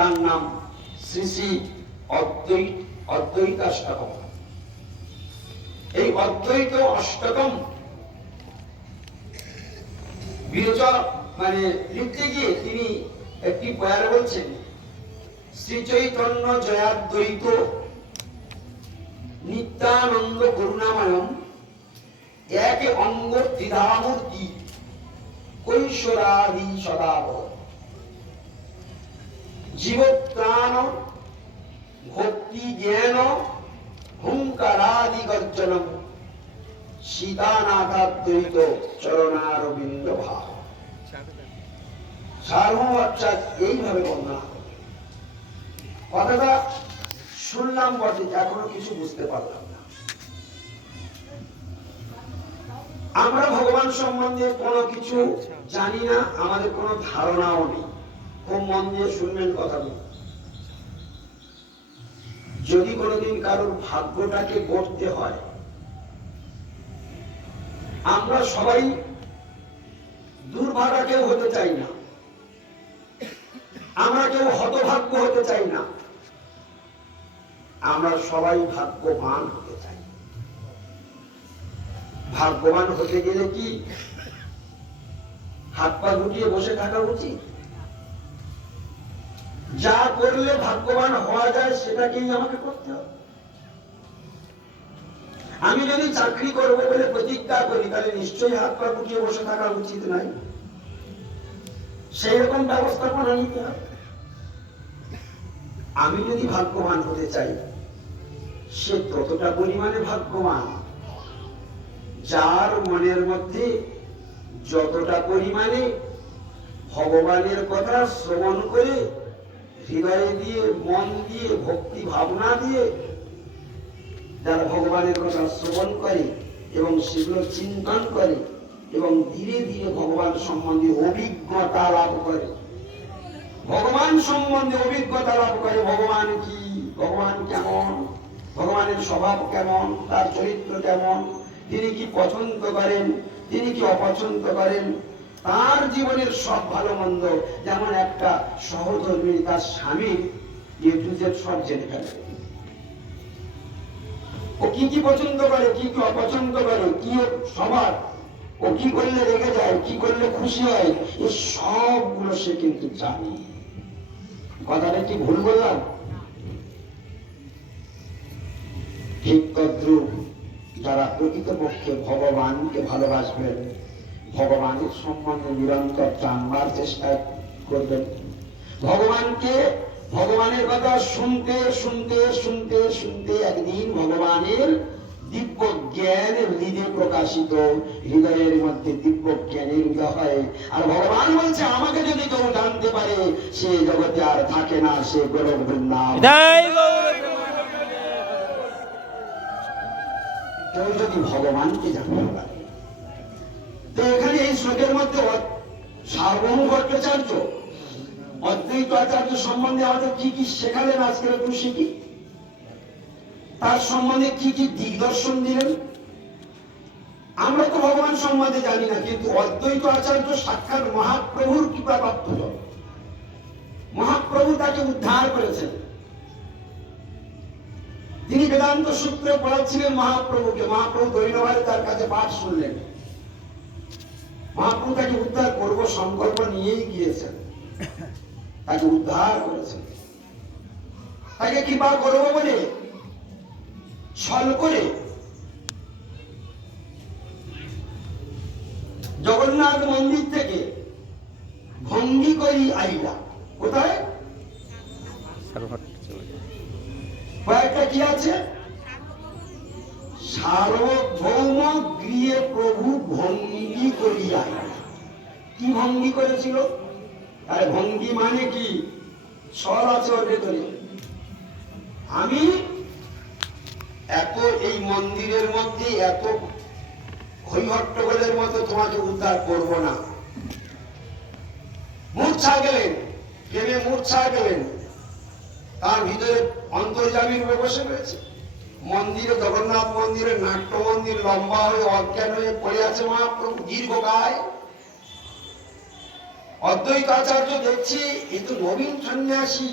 তার নাম শ্রী শ্রী অদ্বৈত অদ্বৈতাষ্টকম এই অদ্বৈত অষ্টকম বিরোচা মানে লিখতে গিয়ে তিনি একটি বয়ারে বলছেন, শ্রী চৈতন্য জয়াদ্বৈত নিত্যানন্দ করুণাময়ম এক অঙ্গ দ্বিধামূর্তি কৈশোরাদি সদাব জীবপ্রাণ ভক্তি জ্ঞান হুঙ্কারাদি গর্জনম সীতানাথাদ্বৈত চরণারবিন্দ ভাব সার্বভৌমাচার্য এইভাবে করে কথাটা শুনলাম বটে এখনও কিছু বুঝতে পারলাম না আমরা ভগবান সম্বন্ধে কোনো কিছু জানি না আমাদের কোনো ধারণাও নেই খুব মন দিয়ে শুনবেন কথাগুলো। যদি কোনোদিন কারোর ভাগ্যটাকে গড়তে হয়, আমরা সবাই দুর্ভাগা কেউ হতে চাই না। আমরা কেউ হতভাগ্য হতে চাই না। আমরা সবাই ভাগ্যবান হতে চাই। ভাগ্যবান হতে গেলে কি হাত পা গুটিয়ে বসে থাকা উচিত? যা করলে ভাগ্যবান হওয়া যায়, সেটাকেই আমাকে করতে হবে। আমি যদি চাকরি করব বলে প্রতিজ্ঞা করি, তাহলে নিশ্চয়ই হাত পা গুটিয়ে বসে থাকা উচিত নাই। সেই রকম ব্যবস্থাপনা নিতে হবে। আমি যদি ভাগ্যবান হতে চাই, সে ততটা পরিমাণে ভাগ্যবান, যার মনের মধ্যে যতটা পরিমাণে ভগবানের কথা শ্রবণ করে হৃদয়ে দিয়ে, মন দিয়ে, ভক্তি ভাবনা দিয়ে যারা ভগবানের কথা শ্রবণ করে এবং সেগুলো চিন্তন করে এবং ধীরে ধীরে ভগবান সম্বন্ধে অভিজ্ঞতা লাভ করে। ভগবান সম্বন্ধে অভিজ্ঞতা লাভ করে, ভগবান কি? ভগবান কেমন? ভগবানের স্বভাব কেমন? তার চরিত্র কেমন? তিনি কি পছন্দ করেন? তিনি কি অপছন্দ করেন? তার জীবনের সব ভালো মন্দ, যেমন একটা সহধর্মী তার স্বামী, এ সব জেনে ফেলে। ও কি কি পছন্দ করে, কি কি অপছন্দ করে, কি স্বভাব ও কি করলে রেগে যায়, কি করলে খুশি হয় এই সবগুলো সে কিন্তু জানে। কথাটা কি ভুল বললাম? ঠিক তদ্রুপ, যারা প্রকৃতপক্ষে ভগবানকে ভালোবাসবেন ভগবানের সম্বন্ধে নিরন্তর জানবার চেষ্টা করবেন। ভগবানকে ভগবানের কথা শুনতে শুনতে শুনতে শুনতে একদিন ভগবানের দিব্য জ্ঞান হৃদয়ে প্রকাশিত। হৃদয়ের মধ্যে দিব্য জ্ঞানের উদয় হয়। আর ভগবান বলছে আমাকে যদি কেউ জানতে পারে সে জগতে আর থাকে না সে গোলক বৃন্দাবন কেউ যদি ভগবানকে জানতে পারে তো এখানে এই শ্লোকের মধ্যে সার্বভৌম ভট্টাচার্য অদ্বৈত আচার্য সম্বন্ধে আমাদের কি কি শেখালেন একটু শিখি তার সম্বন্ধে কি কি দিগদর্শন দিলেন? আমরা তো ভগবান সম্বন্ধে জানি না, কিন্তু অদ্বৈত আচার্য সাক্ষাৎ মহাপ্রভুর কৃপা প্রাপ্ত। মহাপ্রভু তাকে উদ্ধার করেছেন। তিনি বেদান্ত সূত্রে পড়াচ্ছিলেন মহাপ্রভুকে। মহাপ্রভু দৈনবারে তার কাছে পাঠ শুনলেন। মহাপ্রভু তাকে উদ্ধার করব সংকল্প নিয়েই গিয়েছেন। তাকে উদ্ধার করেছেন। তাকে কৃপা করব বলে ছল করে জগন্নাথ মন্দির থেকে ভঙ্গি করি আইলা। কোথায়? কয়েকটা কি আছে? সার্বভৌম গৃহে প্রভু ভঙ্গি করিয়া কি ভঙ্গি করেছিল? আরে ভঙ্গি মানে কি? স্বর আছে ওর ভেতরে। আমি এত এই মন্দিরের মধ্যে এত হৈহট্টগোলের মতো তোমাকে উদ্ধার করব না। মূর্ছা গেলেন, প্রেমে মূর্ছা গেলেন। তার ভিতরে অন্তর্জামী রূপে বসে রয়েছে। মন্দিরে জগন্নাথ মন্দিরে নাট্য মন্দির লম্বা হয়ে অজ্ঞান হয়ে পড়ে আছে মহাপ্রভু দীর্ঘকায় অদ্বৈত আচার্য দেখছি, এ তো নবীন সন্ন্যাসী।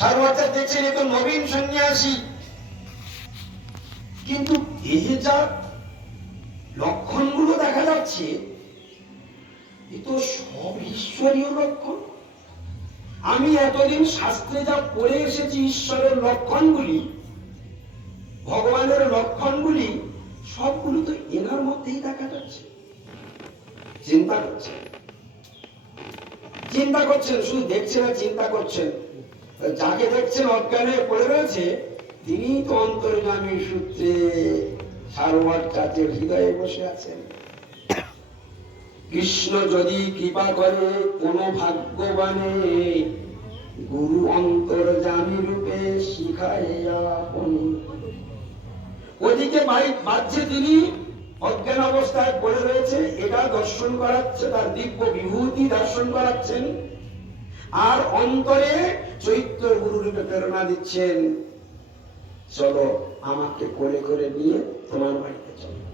সারবাচ্চা দেখছেন, এ তো নবীন সন্ন্যাসী। কিন্তু দেহে যা লক্ষণগুলো দেখা যাচ্ছে, এ তো সব ঈশ্বরীয় লক্ষণ। আমি এতদিন শাস্ত্রে যা পড়ে এসেছি ঈশ্বরের লক্ষণগুলি, ভগবানের লক্ষণগুলি, সবগুলো তো এনার মধ্যেই দেখা যাচ্ছে। চিন্তা করছেন। চিন্তা করছেন, শুধু দেখছেন আর চিন্তা করছেন। যাকে দেখছেন অজ্ঞানে পড়ে রয়েছে, তিনি তো অন্তর্গামী সূত্রে সারোয়ার চাচের হৃদয়ে বসে আছেন। কৃষ্ণ যদি কৃপা করে, কোন ভাগ্যবানে গুরু অন্তর্জামী রূপে শিখাইয়া ওদিকে বাহ্যে তিনি অজ্ঞান অবস্থায় পড়ে রয়েছে, এটা দর্শন করাচ্ছে, তার দিব্য বিভূতি দর্শন করাচ্ছেন। আর অন্তরে চৈত্র গুরুরূপে প্রেরণা দিচ্ছেন। চলো আমাকে কোলে করে নিয়ে তোমার বাড়িতে চলো।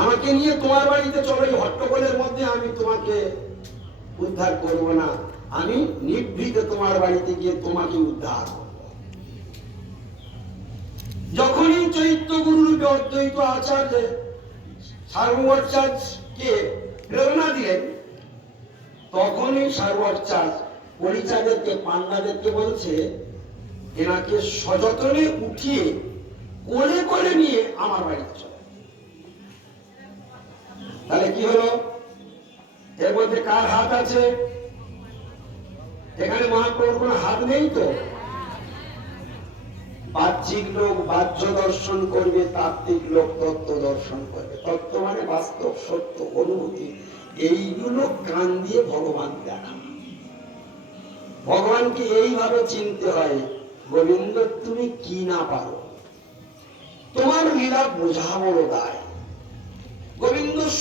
আমাকে নিয়ে তোমার বাড়িতে চলো, এই হট্টগোলের মধ্যে আমি তোমাকে উদ্ধার করব না। আমি নিভৃতে তোমার বাড়িতে গিয়ে তোমাকে উদ্ধার যখনই চৈত্য গুরুরূপে অদ্বৈত আচার্য সার্বচার্যকে প্রেরণা দিলেন, তখনই সার্বচার্য পরিচাদেরকে, পান্ডাদেরকে বলছে, এনাকে সযতনে উঠিয়ে কোলে কোলে নিয়ে আমার বাড়িতে চলে। তাহলে কি হলো? এর মধ্যে কার হাত আছে? এখানে মহাপ্রভুর কোনো হাত নেই তো? বাহ্যিক লোক বাহ্য দর্শন করবে, তাত্ত্বিক লোক তত্ত্ব দর্শন করবে। তত্ত্ব মানে বাস্তব, সত্য, অনুভূতি। এইগুলো কান দিয়ে ভগবান দেখা ভগবানকে এইভাবে চিনতে হয়? গোবিন্দ, তুমি কি না পারো? তোমার লীলা বোঝা বড় দায়।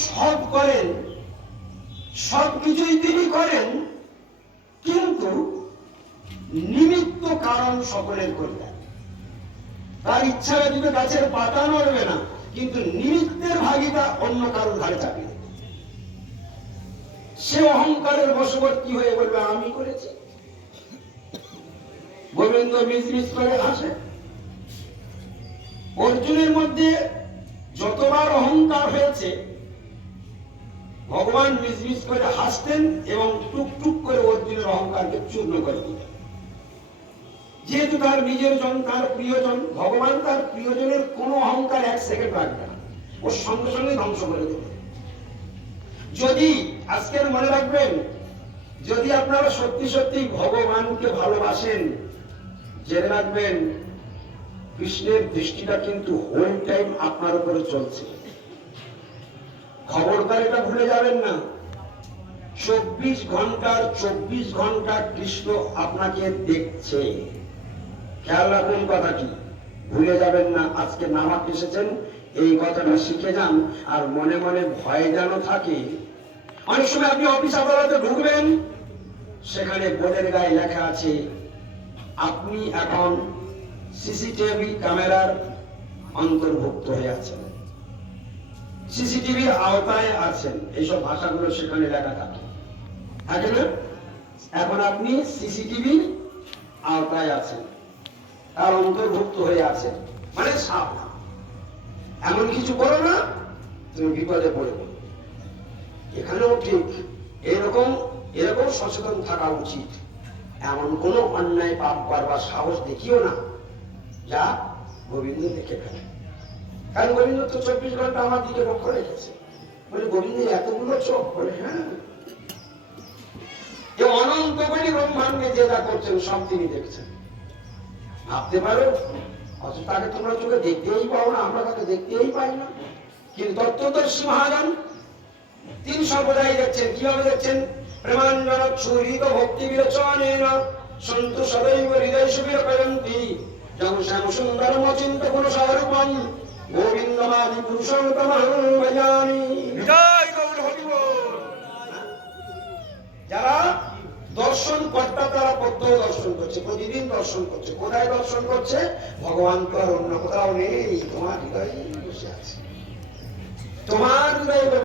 সব করেন, সব কিছুই তিনি করেন, কিন্তু নিমিত্ত কারণ সকলের করলেন তার ইচ্ছা ব্যতীত গাছের পাতা নড়বে না, কিন্তু নিমিত্তের ভাগিতা অন্য কারোর ঘাড়ে চাপিয়ে সে অহংকারের বশবর্তী হয়ে বলবে, আমি করেছি। গোবিন্দ মিজমিজ করে হাসে। অর্জুনের মধ্যে যতবার অহংকার হয়েছে ভগবান মিজমিজ করে হাসতেন এবং টুকটুক করে অর্জুনের অহংকারকে চূর্ণ করে দিতেন। যেহেতু তার নিজের জন, তার প্রিয়জন, ভগবান তার প্রিয়জনের কোনো অহংকার এক সেকেন্ড রাখবে না। ওর সঙ্গে সঙ্গে ধ্বংস করে দেবে। যদি, আজকের মনে রাখবেন, যদি আপনারা সত্যি সত্যি ভগবানকে ভালোবাসেন, জেনে রাখবেন, কৃষ্ণের দৃষ্টিটা কিন্তু হোল টাইম আপনার উপরে চলছে। খবরদার এটা ভুলে যাবেন না। চব্বিশ ঘণ্টার, চব্বিশ ঘণ্টা কৃষ্ণ আপনাকে দেখছে। খেয়াল রাখুন কথাটি। ভুলে যাবেন না, আজকে নামাক এসেছেন, এই কথাটা শিখে যান, আর মনে মনে ভয় যেন থাকে। অনেক সময় আপনি অফিস আদালতে ঢুকবেন, সেখানে বোর্ডের গায়ে লেখা আছে, আপনি এখন সিসিটিভি ক্যামেরার অন্তর্ভুক্ত হয়ে আছেন। সিসিটিভির আওতায় আছেন। এইসব ভাষাগুলো সেখানে লেখা থাকে। থাকে না? এখন আপনি সিসিটিভির আওতায় আছেন। তার অন্তর্ভুক্ত হয়ে আছেন। মানে সাবধান এমন কিছু করো না, তুমি বিপদে পড়বে এখানেও ঠিক। এরকম এরকম সচেতন থাকা উচিত। এমন কোন অন্যায় পাপ করবার সাহস দেখিও না। যা গোবিন্দ দেখে ফেলে কারণ গোবিন্দ তো চব্বিশ ঘণ্টা আমার দিকে লক্ষ্য রেখেছে। বলে গোবিন্দের এতগুলো চোখ? বলে হ্যাঁ। এ অনন্ত কোটি ব্রহ্মাণ্ডে যে যা করছেন, সব তিনি দেখছেন। ভাবতে পারো, অথচ তাকে তোমরা চোখে দেখতেই পাও না, আমরা তাকে দেখতেই পাই না। কিন্তু তত্ত্বদর্শী মহাজন, তিনি সর্বদাই দেখছেন। কীভাবে দেখছেন? প্রেমাঞ্জন ছুরিত ভক্তি বিরচনেন সন্তু সদৈব হৃদয় সুবির কয়ন্তি যম শ্যাম সুন্দর মচিন্ত গুণ স্বরূপম গোবিন্দমাদি পুরুষোত্তমহং ভজামি যারা দর্শন কর্তা তারা প্রত্যহ দর্শন করছে প্রতিদিন দর্শন করছে। কোথায় দর্শন করছে? ভগবান তো আর অন্য কোথাও নেই। তোমার হৃদয়ে বসে আছে। তোমার হৃদয়ে